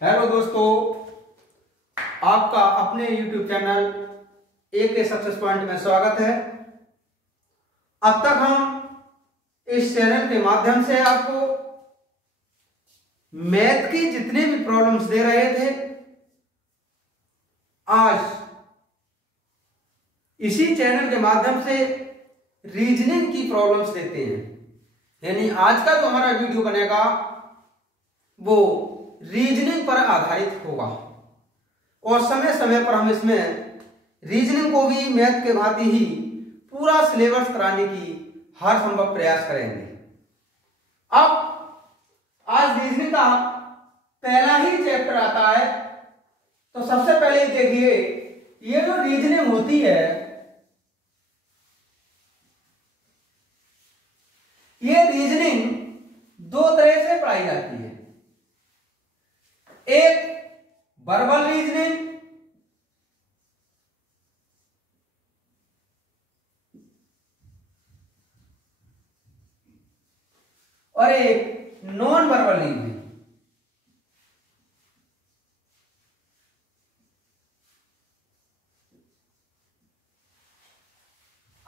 Hello दोस्तों, आपका अपने YouTube channel AK success point में स्वागत है। अब तक हम इस चैनल के माध्यम से आपको मैथ की जितने भी प्रॉब्लम्स दे रहे थे, आज इसी चैनल के माध्यम से रीजनिंग की प्रॉब्लम्स देते हैं। यानी आज का जो हमारा वीडियो बनेगा वो रीजनिंग पर आधारित होगा और समय समय पर हम इसमें रीजनिंग को भी मैथ के भांति ही पूरा सिलेबस कराने की हर संभव प्रयास करेंगे। अब आज रीजनिंग का पहला ही चैप्टर आता है, तो सबसे पहले देखिए, ये जो रीजनिंग होती है, ये रीजनिंग दो तरह से पढ़ाई जाती है। एक वर्बल रीजनिंग और एक नॉन वर्बल रीजनिंग।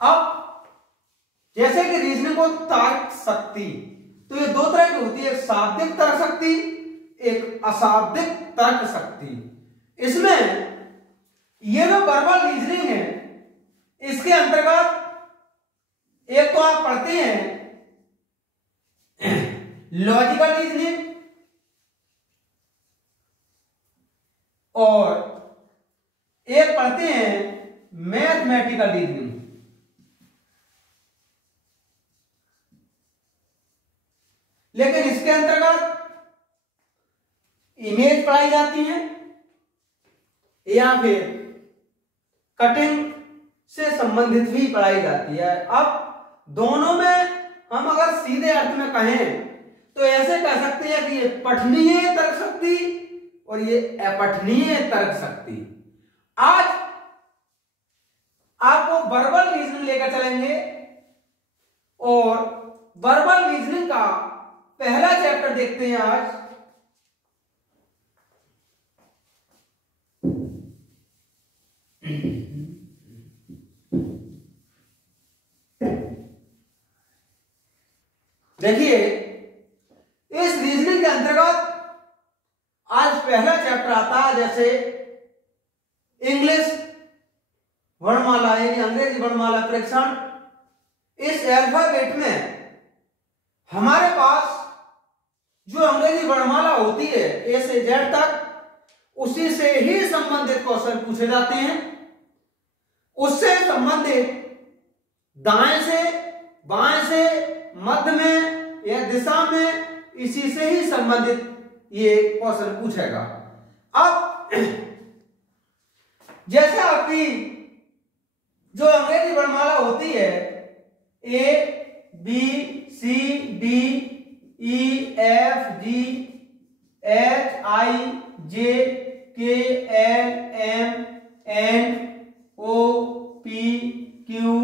अब जैसे कि रीजनिंग को तर्क शक्ति, तो ये दो तरह की होती है, एक शाब्दिक तर्क शक्ति, एक अशाब्दिक तर्क शक्ति। इसमें ये जो वर्बल रीजनिंग है, इसके अंतर्गत एक तो आप पढ़ते हैं लॉजिकल रीजनिंग और एक पढ़ते हैं मैथमेटिकल रीजनिंग। लेकिन इसके अंतर्गत इमेज पढ़ाई जाती है या फिर कटिंग से संबंधित भी पढ़ाई जाती है। अब दोनों में हम अगर सीधे अर्थ में कहें तो ऐसे कह सकते हैं कि ये पठनीय तर्क शक्ति और ये अपठनीय तर्क शक्ति। आज आपको वर्बल रीजनिंग लेकर चलेंगे और वर्बल रीजनिंग का पहला चैप्टर देखते हैं आज। देखिए, इस रीजनिंग के अंतर्गत आज पहला चैप्टर आता है, जैसे इंग्लिश वर्णमाला यानी अंग्रेजी वर्णमाला परीक्षण। इस अल्फाबेट में हमारे पास जो अंग्रेजी वर्णमाला होती है ए से जेड तक, उसी से ही संबंधित क्वेश्चन पूछे जाते हैं। उससे संबंधित दाएं से, बाएं से, मध्य में या दिशा में, इसी से ही संबंधित ये क्वेश्चन पूछेगा। अब जैसे आपकी जो अंग्रेजी वर्णमाला होती है, A B C D E F G H I J K L M N O P Q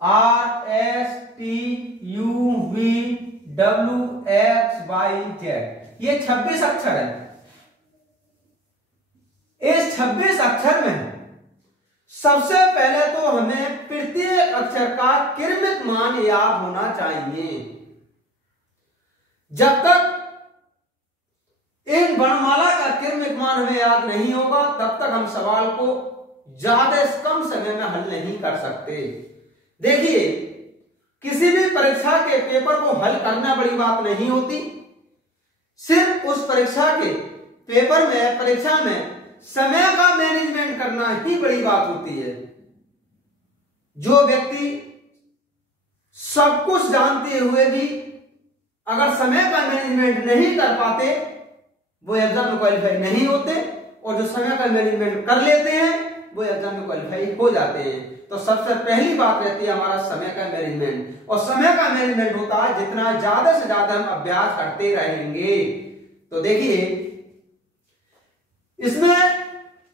R S T U V W X Y Z, ये 26 अक्षर है। इस 26 अक्षर में सबसे पहले तो हमें प्रत्येक अक्षर का क्रमिक मान याद होना चाहिए। जब तक इन वर्णमाला का क्रमिक मान हमें याद नहीं होगा, तब तक हम सवाल को ज्यादा कम समय में हल नहीं कर सकते। देखिए, किसी भी परीक्षा के पेपर को हल करना बड़ी बात नहीं होती, सिर्फ उस परीक्षा के पेपर में, परीक्षा में समय का मैनेजमेंट करना ही बड़ी बात होती है। जो व्यक्ति सब कुछ जानते हुए भी अगर समय का मैनेजमेंट नहीं कर पाते, वो एग्जाम में क्वालिफाई नहीं होते, और जो समय का मैनेजमेंट कर लेते हैं वो एग्जाम में क्वालिफाई हो जाते हैं। तो सबसे पहली बात रहती है हमारा समय का मैनेजमेंट, और समय का मैनेजमेंट होता है जितना ज्यादा से ज्यादा हम अभ्यास करते रहेंगे। तो देखिए, इसमें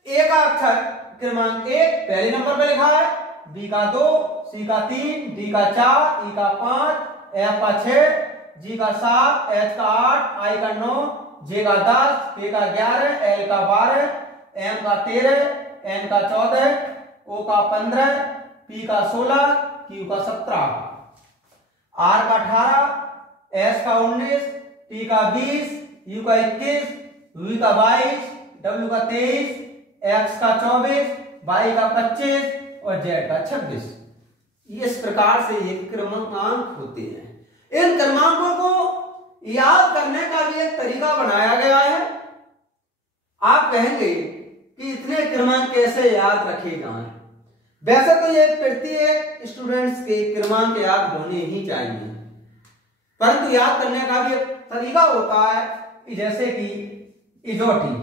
ए का अक्षर क्रमांक 1 पहले नंबर पे लिखा है, बी का 2, सी का 3, डी का 4, ई का 5, एफ का 6, G का 7, H का 8, I का 9, J का 10, K का 11, L का 12, M का 13, N का 14, O का 15, P का 16, Q का 17, R का 18, S का 19, T का 20, U का 21, V का 22, W का 23, X का 24, Y का 25 और Z का 26। इस प्रकार से ये क्रमांक होते हैं। इन क्रमांकों को याद करने का भी एक तरीका बनाया गया है। आप कहेंगे कि इतने क्रमांक कैसे याद रखे जाएं? वैसे तो ये प्रत्येक स्टूडेंट्स के क्रमांक याद होने ही चाहिए, परंतु याद करने का भी एक तरीका होता है कि जैसे कि इजोटी,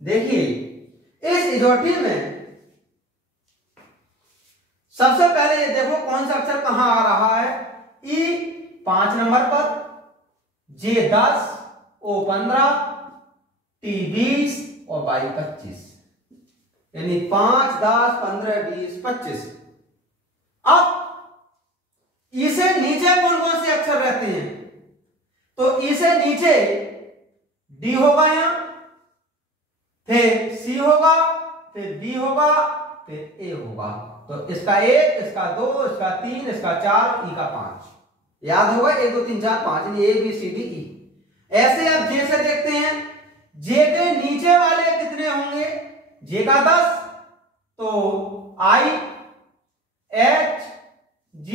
देखिए इस इजोटी में सबसे पहले ये देखो कौन सा अक्षर कहां आ रहा है। ई 5 नंबर पर, J 10, O 15, T 20 और Y 25, यानी 5, 10, 15, 20, 25। अब ई से नीचे कौन कौन से अक्षर रहते हैं? तो ई से नीचे D होगा, यहां फिर C होगा, फिर B होगा, फिर A होगा। तो इसका 1, इसका 2, इसका 3, इसका 4, ई का 5। याद होगा 1 2 3 4 5, यानी A B C D E। ऐसे आप J से देखते हैं, J के नीचे वाले कितने होंगे? J का 10, तो I, H, G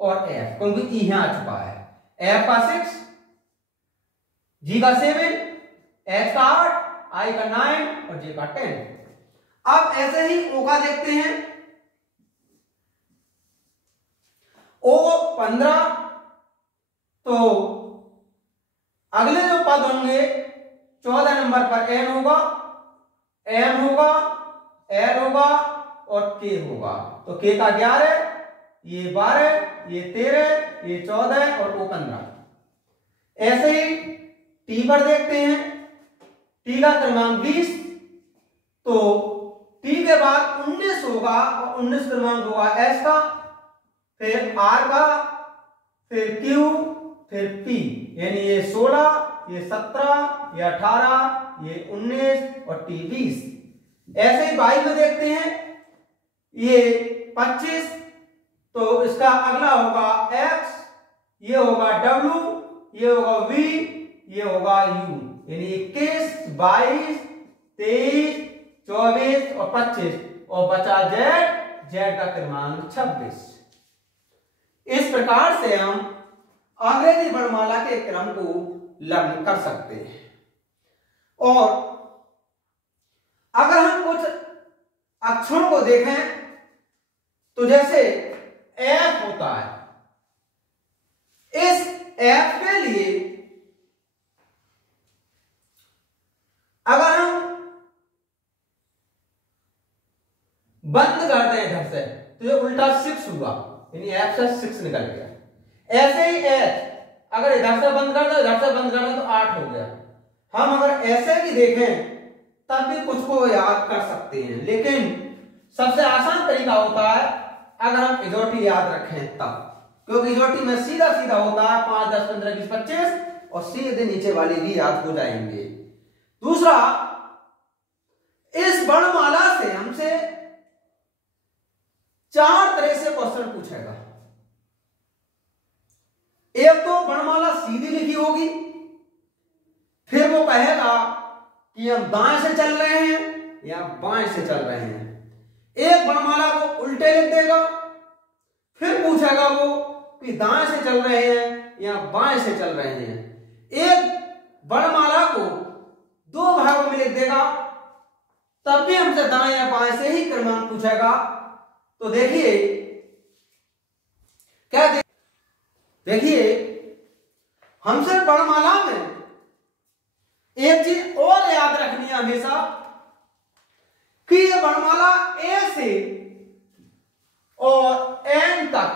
और F, क्योंकि E यहां आ चुका है। F का 6, G का 7, H का 8, I का 9 और J का 10। अब ऐसे ही O का देखते हैं, O 15, तो अगले जो पद होंगे 14 नंबर पर N होगा, M होगा, L होगा और K होगा। तो K का 11, ये 12, ये 13, ये 14 और O 15। ऐसे ही T पर देखते हैं, T का क्रमांक 20, तो T के बाद 19 होगा और 19 क्रमांक होगा S का, फिर R का, फिर Q, फिर P, यानी ये 16, ये 17, ये 18, ये 19 और T 20। ऐसे ही Y में देखते हैं, ये 25, तो इसका अगला होगा X, ये होगा W, ये होगा V, ये होगा U, यानी 21, 22, 23, 24 और 25 और बचा Z का क्रमांक 26। इस प्रकार से हम अंग्रेजी वर्णमाला के क्रम को लर्न कर सकते हैं। और अगर हम कुछ अक्षरों को देखें तो जैसे F होता है, इस F के लिए अगर हम बंद करते हैं इधर से तो ये उल्टा 6 हुआ, यानी F से 6 निकल गया। ऐसे ही H अगर इधर से बंद कर दो, इधर से बंद कर दो तो 8 हो गया। हम अगर ऐसे भी देखें तब भी कुछ को याद कर सकते हैं, लेकिन सबसे आसान तरीका होता है अगर हम इजोटी याद रखें तब, क्योंकि इजोटी में सीधा सीधा होता है 5, 10, 15, 20, 25 और सीधे नीचे वाले भी याद हो जाएंगे। दूसरा, इस वर्णमाला से हमसे 4 तरह से क्वेश्चन पूछेगा। एक तो वर्णमाला सीधी लिखी होगी, फिर वो कहेगा कि हम दाएं से चल रहे हैं या बाएं से चल रहे हैं। एक वर्णमाला को उल्टे लिख देगा, फिर पूछेगा वो कि दाएं से चल रहे हैं या बाएं से चल रहे हैं। एक वर्णमाला को 2 भागों में लिख देगा, तब भी हमसे दाएं या बाएं से ही क्रमांक पूछेगा। तो देखिए क्या देखिए हमसे वर्णमाला में एक चीज और याद रखनी है हमेशा कि ये वर्णमाला ए से और एन तक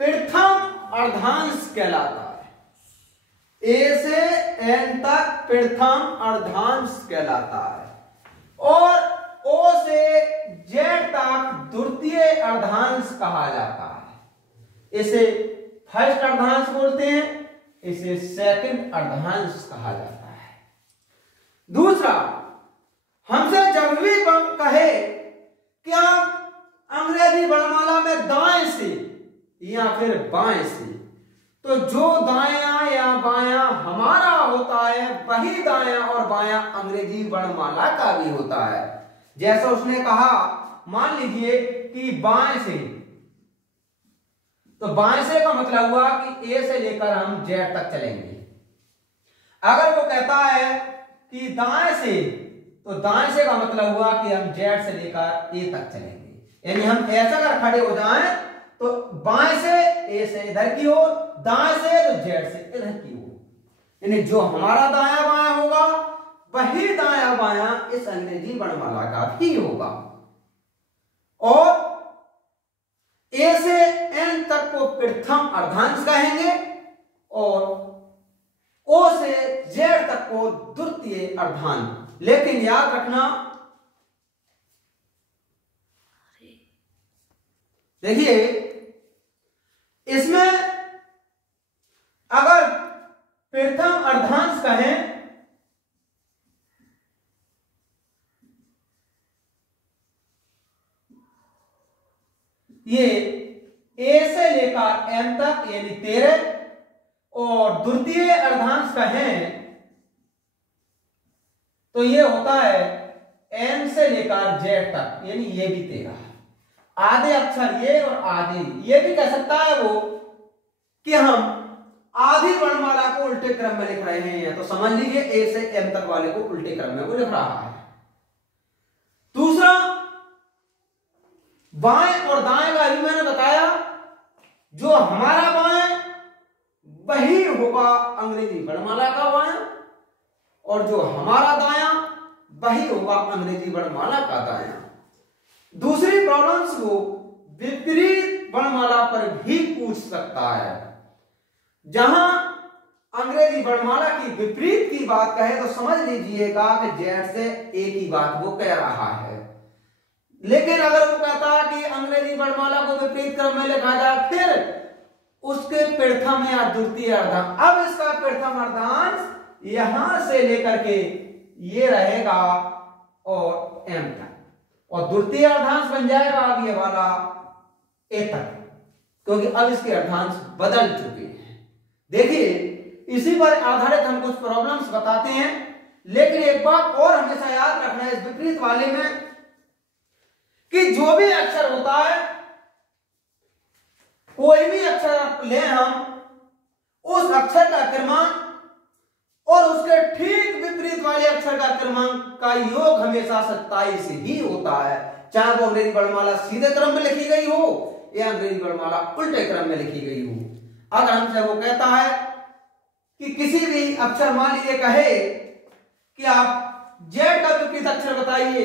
प्रथम अर्धांश कहलाता है। ए से एन तक प्रथम अर्धांश कहलाता है। और ओ से जेड तक द्वितीय अर्धांश कहा जाता है। इसे फर्स्ट अर्धांश बोलते हैं, इसे सेकंड अर्धांश कहा जाता है। दूसरा, हमसे जब भी कहे कि आप अंग्रेजी वर्णमाला में दाएं से या फिर बाएं से, तो जो दायां या बायां हमारा होता है वही दायां और बायां अंग्रेजी वर्णमाला का भी होता है। जैसा उसने कहा, मान लीजिए कि बाएं से, तो बाएं से का मतलब हुआ कि ए से लेकर हम जेड तक चलेंगे। अगर वो कहता है कि दाएं से, तो दाएं से का मतलब हुआ कि हम जेड से लेकर ए तक चलेंगे। यानी हम ऐसा अगर खड़े हो जाएं तो बाएं से ए से इधर की ओर, दाएं से तो जेड से इधर की ओर। यानी जो हमारा दायां बायां होगा वही दायां बायां इस अंग्रेजी वर्णमाला का भी होगा। और ए से एन तक को प्रथम अर्धांश कहेंगे और ओ से जेड तक को द्वितीय अर्धांश। लेकिन याद रखना, देखिए इसमें अगर प्रथम अर्धांश कहें ये ए से लेकर एन तक यानी 13, और द्वितीय अर्धांश कहें तो ये होता है एन से लेकर जेड तक, यानी ये भी 13। आधे अक्षर ये और आधे ये भी कह सकता है वो कि हम आधी वर्णमाला को उल्टे क्रम में लिख रहे हैं, तो समझ लीजिए ए से एम तक वाले को उल्टे क्रम में वो लिख रहा है। दूसरा, बाएं और दाएं का भी मैंने बताया, जो हमारा बाएं वही होगा अंग्रेजी वर्णमाला का बायां, और जो हमारा दायां वही होगा अंग्रेजी वर्णमाला का दायां। दूसरी प्रॉब्लम्स को विपरीत वर्णमाला पर भी पूछ सकता है। जहां अंग्रेजी वर्णमाला की विपरीत की बात कहे तो समझ लीजिएगा कि जेड से एक ही बात वो कह रहा है। लेकिन अगर वो कहता है कि अंग्रेजी वर्णमाला को विपरीत क्रम में लिखा जाए, फिर उसके प्रथम या द्वितीय अर्धांश, अब इसका प्रथम अर्धांश यहां से लेकर के ये रहेगा और एम तक, और द्वितीय अर्धांश बन जाएगा अब ये वाला ए तक, क्योंकि अब इसके अर्धांश बदल चुके हैं। देखिए इसी पर आधारित हम कुछ प्रॉब्लम्स बताते हैं, लेकिन एक बात और हमेशा याद रखना है इस विपरीत वाले में कि जो भी अक्षर होता है, कोई भी अक्षर ले हम, उस अक्षर का क्रमांक और उसके ठीक विपरीत वाले अक्षर का क्रमांक का योग हमेशा 27 ही होता है, चाहे वो अंग्रेजी वर्णमाला सीधे क्रम में लिखी गई हो या अंग्रेजी वर्णमाला उल्टे क्रम में लिखी गई हो। अगर हमसे वो कहता है कि किसी भी अक्षर, मान लीजिए कहे कि आप जेड का विपरीत अक्षर बताइए,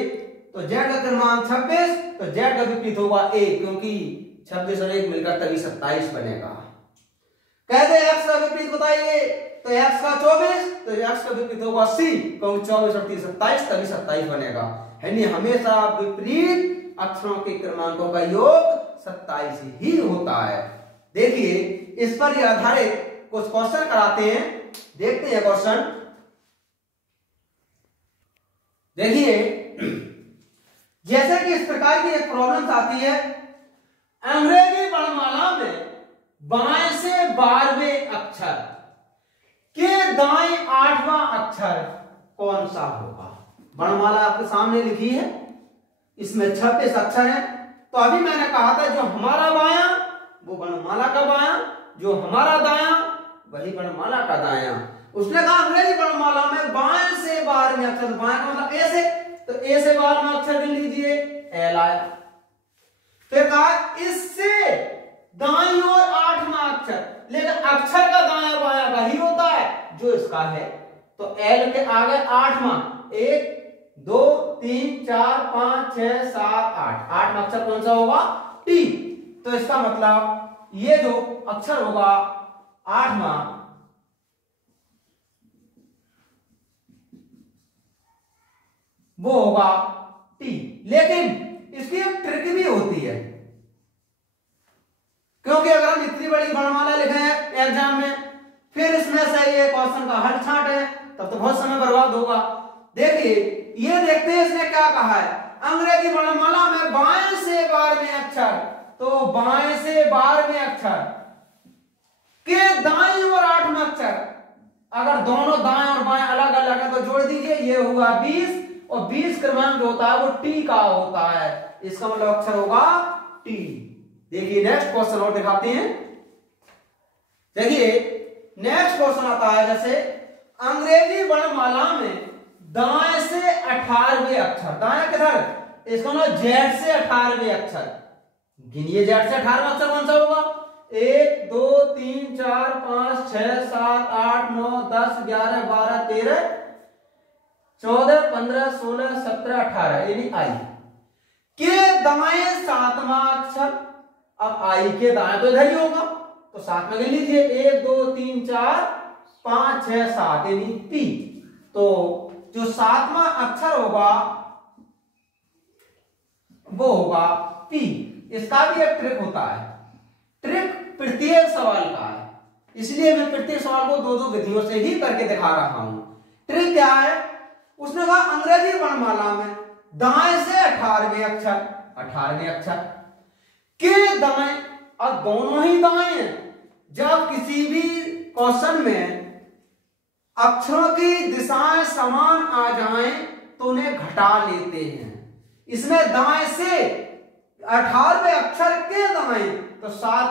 तो जेड का क्रमांक 26, तो जेड का विपरीत होगा ए, क्योंकि 26 और 1 मिलकर तभी 27 बनेगा। कहते एक्स का विपरीत बताइए, तो एक्स का 24, तो एक्स का विपरीत होगा सी, क्योंकि 24 और 3 27, तभी 27 बनेगा। यानी हमेशा विपरीत अक्षरों के क्रमांकों का योग 27 ही होता है। देखिए इस पर ही आधारित कुछ क्वेश्चन कराते हैं, देखते हैं क्वेश्चन। देखिए जैसे कि इस प्रकार की एक प्रॉब्लम आती है, अंग्रेजी वर्णमाला में बाएं से 12वें अक्षर के दाएं 8वां अक्षर कौन सा होगा। वर्णमाला आपके सामने लिखी है, इसमें 26 अक्षर हैं, तो अभी मैंने कहा था जो हमारा बायां वो वर्णमाला का बायां, जो हमारा दायां वही वर्णमाला का दायां। उसने कहा अंग्रेजी वर्णमाला में बाएं से 12वें अक्षर, बाएं का मतलब ए से, तो ए से 12वां अक्षर गिन लीजिए, एल आया। फिर कहा इससे दाईं ओर 8वां अक्षर, लेकिन अक्षर का दायां बायां वही होता है जो इसका है, तो एल के आगे 8वां, 1 2 3 4 5 6 7 8, 8वां अक्षर कौन सा होगा, टी। तो इसका मतलब ये जो अक्षर होगा 8वां, वो होगा टी। लेकिन इसकी एक ट्रिक भी होती है, क्योंकि अगर हम इतनी बड़ी वर्णमाला लिखे हैं एग्जाम में, फिर इसमें से ये क्वेश्चन का हल छांटे, तब तो बहुत समय बर्बाद होगा। देखिए, ये देखते हैं इसने क्या कहा है। अंग्रेजी वर्णमाला में बाएं से 12वें अक्षर, तो बाएं से 12वें अक्षर के दाएं और 8वें अक्षर, अगर दोनों दाएं और बाएं अलग अलग है तो जोड़ दीजिए, ये हुआ 20, और 20 क्रमांक जो होता है वो टी का होता है, इसका मतलब अक्षर होगा टी। देखिए नेक्स्ट क्वेश्चन और दिखाते हैं। देखिए नेक्स्ट क्वेश्चन आता है, जैसे अंग्रेजी वर्णमाला में दाएं से 18वें अक्षर, दाएं किधर, इसका मतलब जेड से 18वें अक्षर, गिनिए जेड से 18वां अक्षर कौन सा होगा। 1 2 3 4 5 6 7 8 9 10 11 12 13 14 15 16 17 18, यानी आई के दाएं 7वां अक्षर। अब आई के दाएं तो इधर ही होगा, तो साथ में गिन लीजिए 1 2 3 4 5 6 7, यानी पी। तो जो 7वां अक्षर होगा वो होगा पी। इसका भी एक ट्रिक होता है, ट्रिक प्रत्येक सवाल का है, इसलिए मैं प्रत्येक सवाल को दो दो विधियों से ही करके दिखा रहा हूं। ट्रिक क्या है, उसने कहा अंग्रेजी वर्णमाला में दाएं से 18वें अक्षर, 18वें अक्षर के दाएं, अब दोनों ही दाएं हैं। जब किसी भी क्वेश्चन में अक्षरों की दिशाएं समान आ जाएं तो उन्हें घटा लेते हैं। इसमें दाएं से 18वें अक्षर के दाएं, तो 7,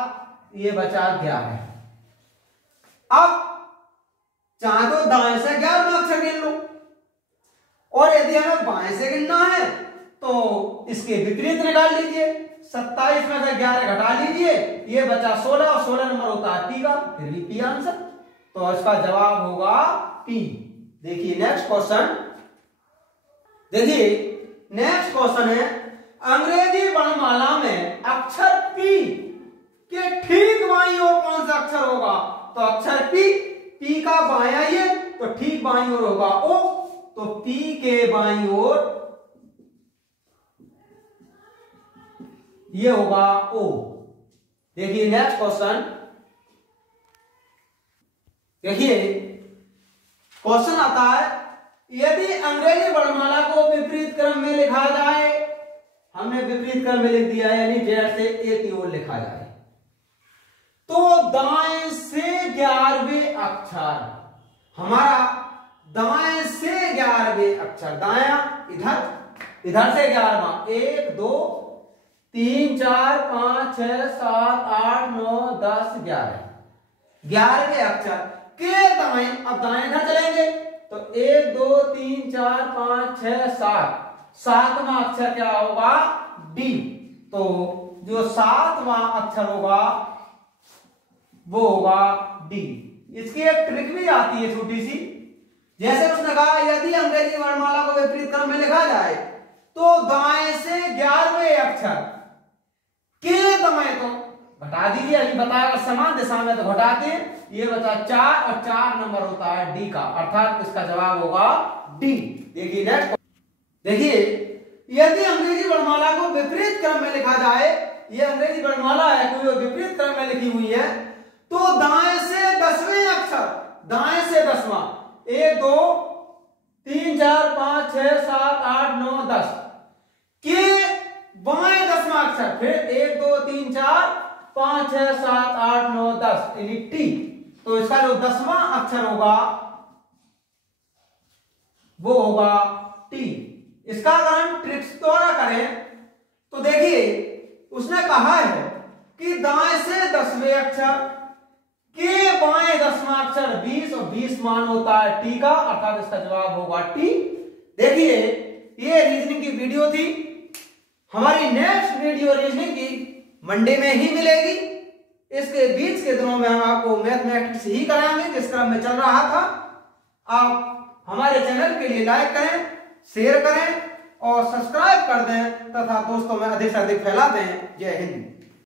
ये बचा 11। अब चाहे तो दाएं से 11वां अक्षर गिन लो, और यदि हमें बाएं से गिनना है तो इसके विपरीत निकाल लीजिए, 27 में से 11 घटा लीजिए, ये बचा 16, और 16 नंबर होता है पी का, फिर भी पी आंसर, तो इसका जवाब होगा पी। देखिए नेक्स्ट क्वेश्चन, देखिए नेक्स्ट क्वेश्चन है अंग्रेजी वर्णमाला में अक्षर पी के ठीक बाईं ओर कौन सा अक्षर होगा। तो अक्षर पी, पी का बायां ये, तो ठीक बाईं ओर होगा ओ, तो पी के बाईं ओर ये होगा ओ। देखिए नेक्स्ट क्वेश्चन, देखिए क्वेश्चन आता है, यदि अंग्रेजी वर्णमाला को विपरीत क्रम में लिखा जाए, हमने विपरीत क्रम में लिख दिया है, यानी जेड से ए की ओर लिखा जाए, तो दाएं से 11वें अक्षर, हमारा दाएं से 11वें अक्षर, दाया इधर, इधर से 11वां, 1 2 3 4 5 6 7 8 9 10 11, 11वें अक्षर के दाएं, अब दाएं इधर चलेंगे तो 1 2 3 4 5 6 7, 7वां अक्षर क्या होगा, डी। तो जो 7वां अक्षर होगा वो होगा डी। इसकी एक ट्रिक भी आती है छोटी सी, जैसे उसने कहा यदि अंग्रेजी वर्णमाला को विपरीत क्रम में लिखा जाए तो दाएं से 11वें अक्षर के दाएं, तो घटा दीजिए, अभी बताया समान दिशा में तो घटाते, ये बचा 4, और 4 नंबर होता है डी का, अर्थात इसका जवाब होगा डी। देखिए नेक्स्ट, देखिए यदि अंग्रेजी वर्णमाला को विपरीत क्रम में लिखा जाए, ये अंग्रेजी वर्णमाला है कोई विपरीत क्रम में लिखी हुई है, तो दाएं से 10वें अक्षर, दाएं से 10वां, 1 2 3 4 5 6 7 8 9 10 के बाएं 10वां अक्षर, फिर 1 2 3 4 5 6 7 8 9 10, यानी टी। तो इसका जो 10वां अक्षर होगा वो होगा टी। इसका अगर हम ट्रिक्स द्वारा करें तो देखिए उसने कहा है कि दाएं से 10वें अक्षर के बाएं 10वां अक्षर 20, और 20 मान होता है टी का, अर्थात इसका जवाब होगा टी। देखिए ये रीजनिंग की वीडियो थी, हमारी नेक्स्ट वीडियो रीजनिंग की मंडे में ही मिलेगी। इसके बीच के दिनों में हम आपको मैथमेटिक्स ही कराएंगे जिस क्रम में चल रहा था। आप हमारे चैनल के लिए लाइक करें, शेयर करें और सब्सक्राइब कर दें तथा दोस्तों में अधिक से अधिक फैला दें। जय हिंद।